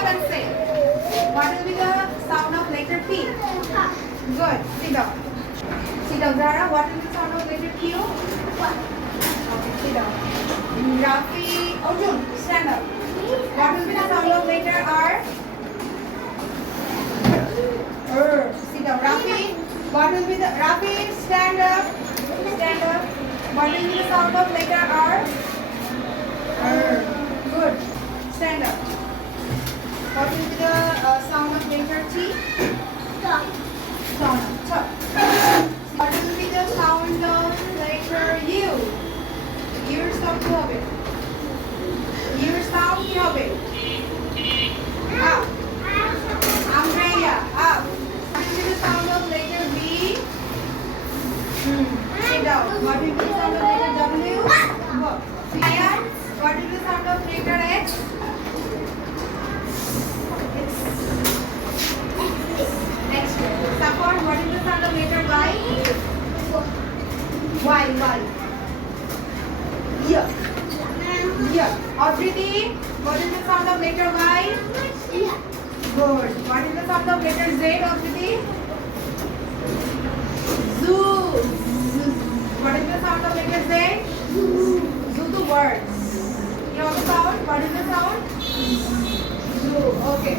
up and say. What will be the sound of letter P? Good. Sit down. Sit down. Zara, what will be the sound of letter Q? Okay, sit down. Rafi, Arjun, stand up. What will be the sound of letter R? Sit down. Rafi, what will be the Rafi? Stand up. Stand up. What will be the sound of letter R? Good. Stand up. What will be the sound of letter T? Stop. What will be the sound of letter U? Ear stop কি হবে? Ear sound কি হবে? Up. Umbrella. Up. What will be the sound of letter V? Sit down. What will be the sound of letter W? Go. Lion. What will be the sound of letter X? Next. Support. What is the sound of letter Y? Y. Yeah. Audrey, what is the sound of letter Y? Good. What is the sound of letter Z, Audrey? Zoo. What is the sound of letter Z? Zoo to words. You have a sound? What is the sound? Zoo. Okay.